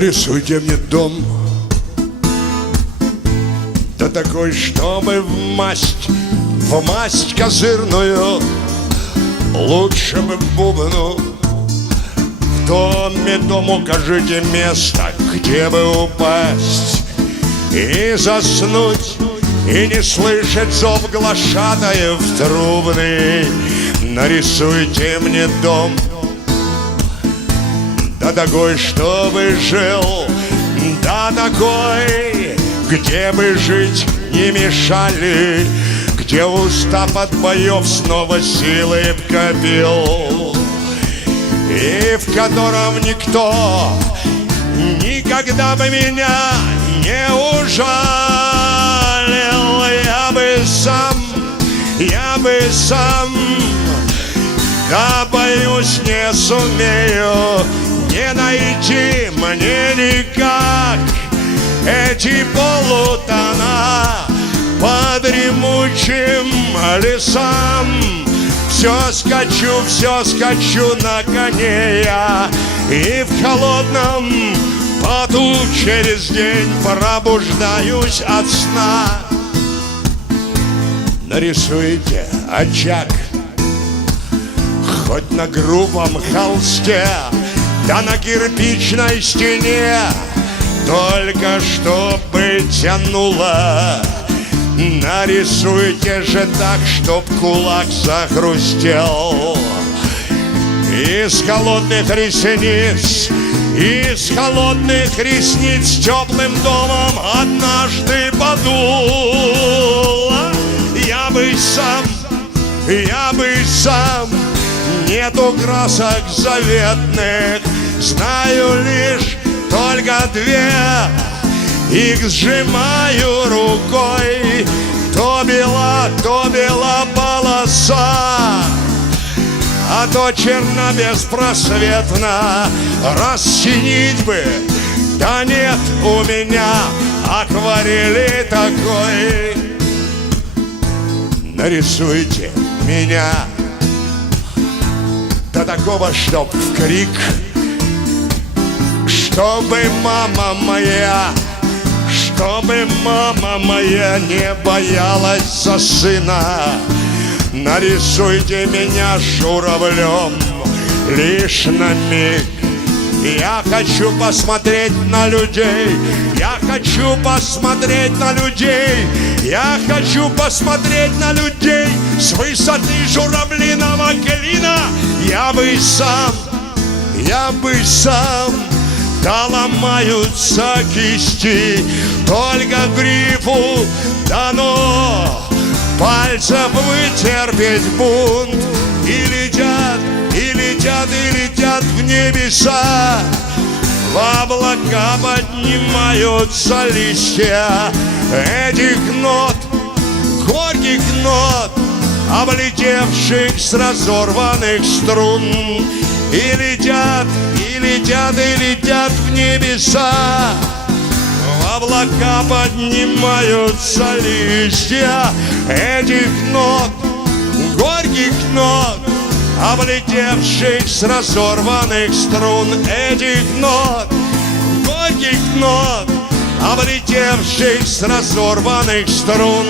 Нарисуйте мне дом, да такой, чтобы в масть козырную, лучше бы в бубну. В доме дом укажите место, где бы упасть и заснуть, и не слышать зов глашатаев трубный. Нарисуйте мне дом, да такой, чтобы жил, да такой, где бы жить не мешали, где устав от боев снова силы копил, и в котором никто никогда бы меня не ужалил. Я бы сам, да боюсь, не сумею не найти мне никак эти полутона по дремучим лесам. Все скачу на коне я, и в холодном поту через день пробуждаюсь от сна. Нарисуйте очаг хоть на грубом холсте, да на кирпичной стене, только чтобы тянуло. Нарисуйте же так, чтоб кулак захрустел. Из холодных ресниц теплым домом однажды подуло. Я бы сам нету красок заветных, знаю лишь только две, их сжимаю рукой. То бела полоса, а то черна беспросветно. Рассинить бы, да нет у меня акварели такой. Нарисуйте меня, до такого, чтоб в крик, чтобы мама моя не боялась за сына. Нарисуйте меня журавлем лишь на миг. Я хочу посмотреть на людей, я хочу посмотреть на людей, я хочу посмотреть на людей с высоты журавлиного клина. Я бы сам, да ломаются кисти, только грифу дано пальцев вытерпеть бунт. И летят в небеса, в облака поднимаются листья этих нот, горьких нот, облетевших с разорванных струн. И летят в небеса, в облака поднимаются листья этих нот, горьких нот, облетевших с разорванных струн. Этих нот, горьких нот, облетевших с разорванных струн.